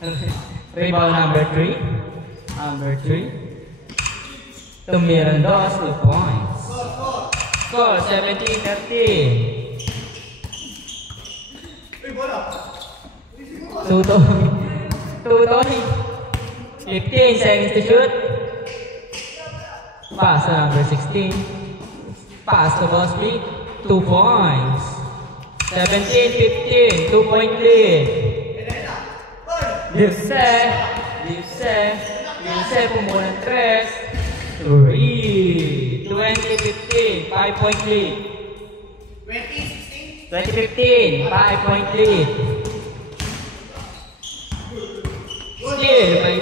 Rebound number 3. Number 3. Tumiran dos, 2 points. Score 17-13. Tutoy. 15 seconds to shoot. Pass to number 16. Pass to Bosby. 2 points. 17-15. 2-point lead. Lise pumulang 3. 3. 20-15. 5-point lead. 20-15. 5-point lead. Steal by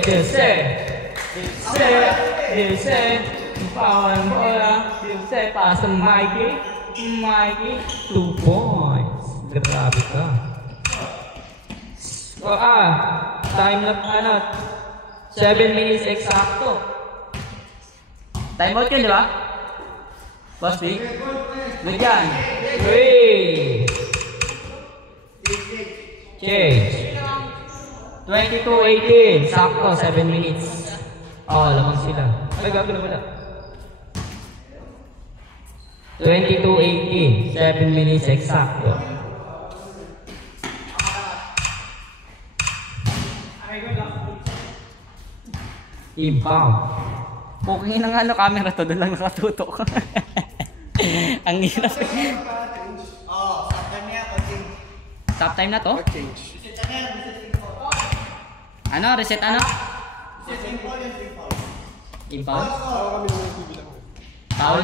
Lise. Foul ang bola. Lise pass to Mikey. 2 points. Grabe ka. Time na 7 minutes eksakto. Time out yun, di ba? Boss B? Good yan. 3. Change. 22-18. Sakto, 7 minutes. Lamang sila. Ay, gabi na wala. 22-18. 7 minutes eksakto. Inbound. Booking na nga camera to, doon lang nakatutok. Ang hirap. Stop time na to? Ano? Reset ano? Inbound? Foul?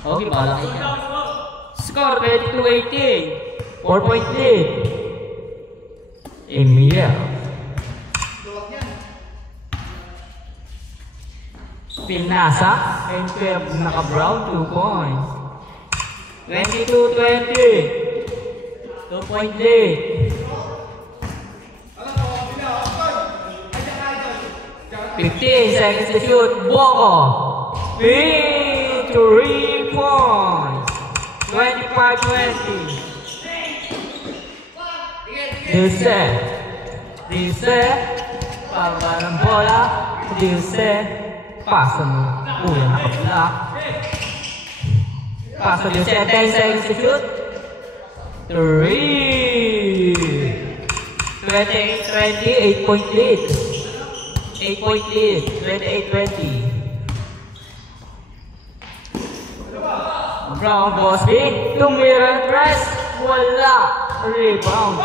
Okay, bala kayo. Score 22-18. 4-point lead. Emilia. Pinasa and 12 naka-brown, 2 points. 22-20. 2-point lead. 15 seconds to shoot. Boko. 3 points. 25-20. Dulce. Pagba ng bola. Dulce. Pasa mo. Nakapula. Pasa Dulce. 10 seconds to shoot. 3. 28-20. 8-point lead. 8-point lead. 28-20. Brown Bosby. Tumira press. Wala. Rebound.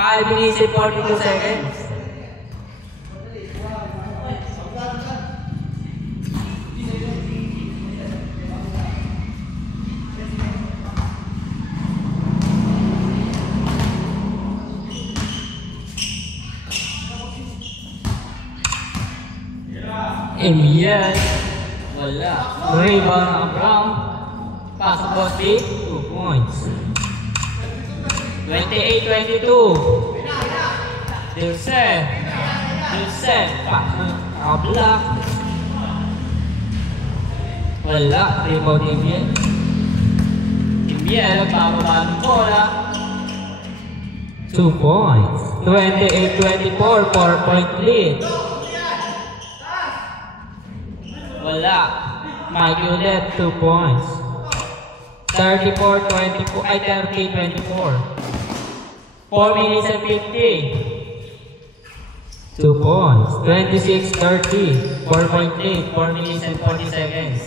5 minutes and 42 seconds. Emilia. Wala. Rebound ng Brown. Pass to Bosby. 2 points. 28-22. Dulce. Block. Wala. Rebound Emilia. Nagbababa ng bola. 2 points. 28-24. 4-point lead. Wala. Mikey ulit. 2 points. 34-24. 30-24. 4 minutes and 50. 2 points. 26-30. 4-point lead. 4 minutes and 40 seconds.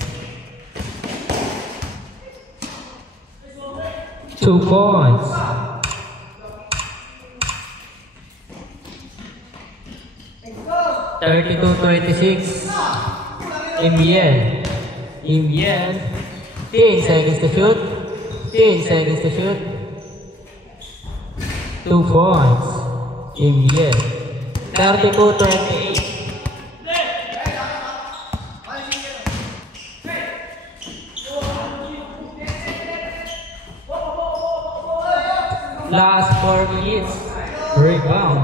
2 points. (32-26). Emiel. 10 seconds to shoot. 2 points. Emiel. 32-28. Last 4 minutes. Rebound.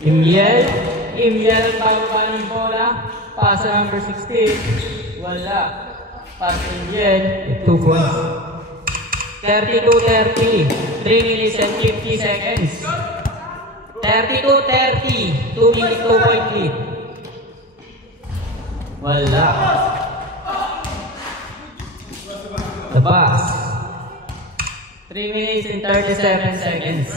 Emiel pagbaba ng bola. Pasa number 16. Wala. Pass Emiel. 2 points. 32-30. 3 minutes and 50 seconds. 32-30. 2 minutes, 2 point lead. Wala. Labas. 3 minutes and 37 seconds.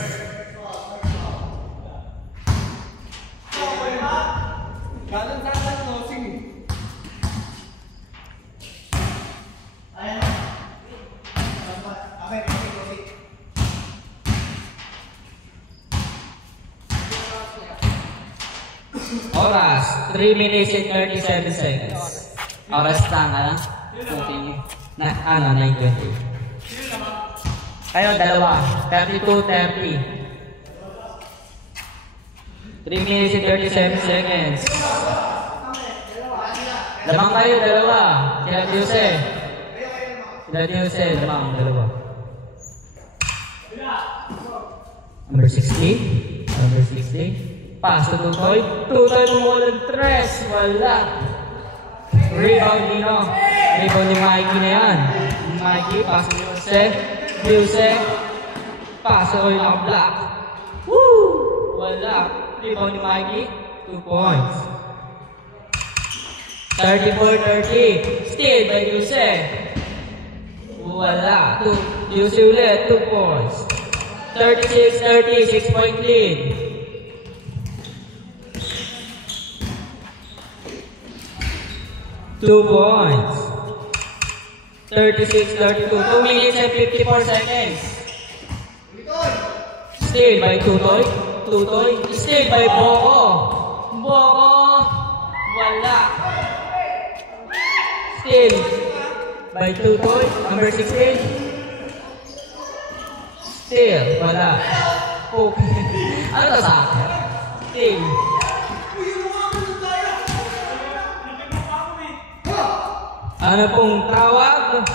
Oras, 3 minutes and 37 seconds. Oras lang, ano? Okay. Na, 9:20. Kayo, dalawa. 32-30. 3 minutes and 37 seconds. Lamang kayo, dalawa. Sila Diose. Sila Diose, lamang, dalawa. Number 60. Number 60. Pass to Tutoy. Tutoy mo walang tres. Wala. Rebound Nino. Rebound ni Mikey na yan. Mikey, pass to Diose. Diose. Pass to naka-block. Woo! Wala. Rebound ni Mikey. 2 points. 34-30. Steal by Diose. Wala. Diose ulit. 2 points. 36-30. 6 point lead. Two points. 36-32. 2 minutes and 54 seconds. Steal by Tutoy. Tutoy. Steal by Boko. Boko. Wala. Steal by Tutoy. Number 16. Steal. Wala. Okay. Ano to sa akin? Steal. Ano pong tawag?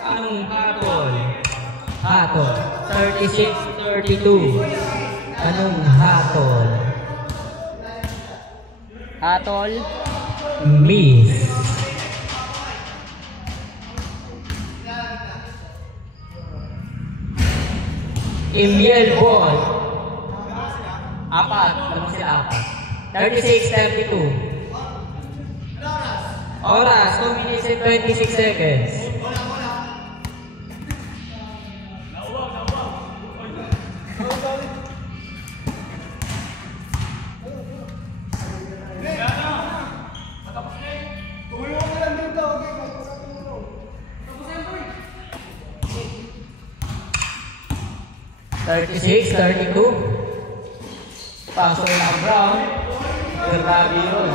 Anong hatol? Hatol. 36-32. Anong hatol? Hatol. Miss. Imiel ball. Apat. Ano sila apat? 36-32. Oras, 2 minutes and 26 seconds. Thirty-six, 32. Pasok na Brown. Grabe yun.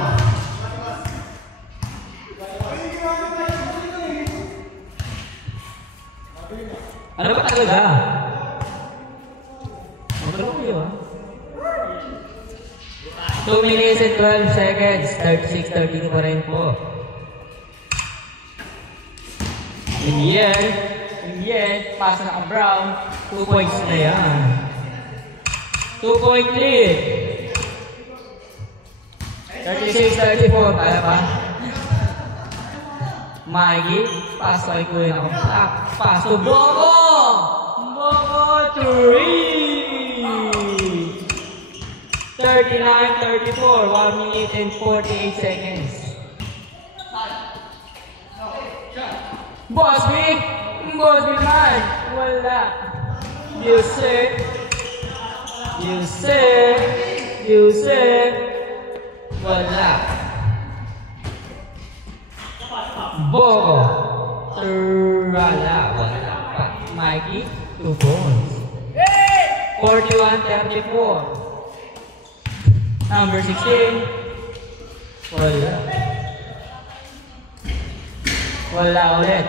Ano ba talaga? Magkano kayo ah? 2 minutes and 12 seconds. 36-32 pa rin po. Indian, pass na ka Brown. 2 points na yan. 2 point lead. 36-34. Kaya pa? Mikey, pass kay Kuya na kumplak. Pass to Boko! Boko 3! 39-34, 1 minute and 48 seconds. Bosby! Bosby man! Wala. Yusef! Wala. Boko. Wala. Mikey, 2 points. 41-34. Number 16. Wala. Wala ulit.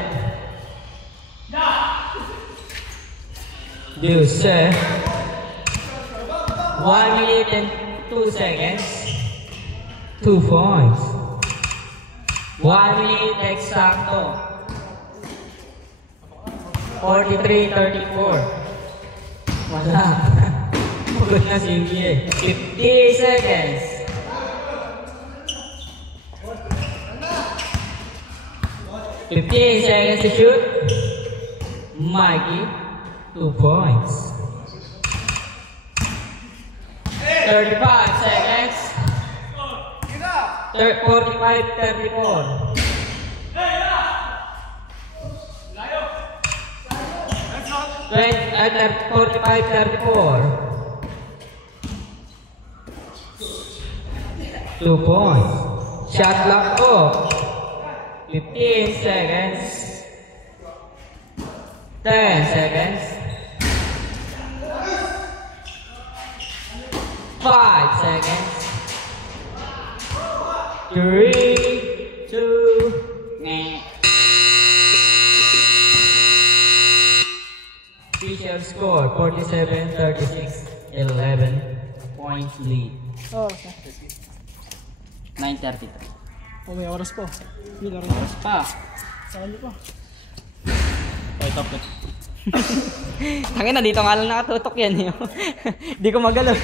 Diuse. 1 minute and 2 seconds. 2 points. 1 minute exacto. 43-34. Wala. Pagod na si Uye. 50 seconds. $15 seconds to shoot. Mikey, 2 points. 35 seconds. 45-34. 45-34. 2 points. Shot clock off. 15 seconds. 10 seconds. 5 seconds. 3, 2, official score 47-36, 11 points lead. Oh, 9:33. oh, may oras po. Hindi laro Oras pa. Saan niyo po? Ito po. Tangina, dito nga lang nakatutok yan. Hindi ko magalaw.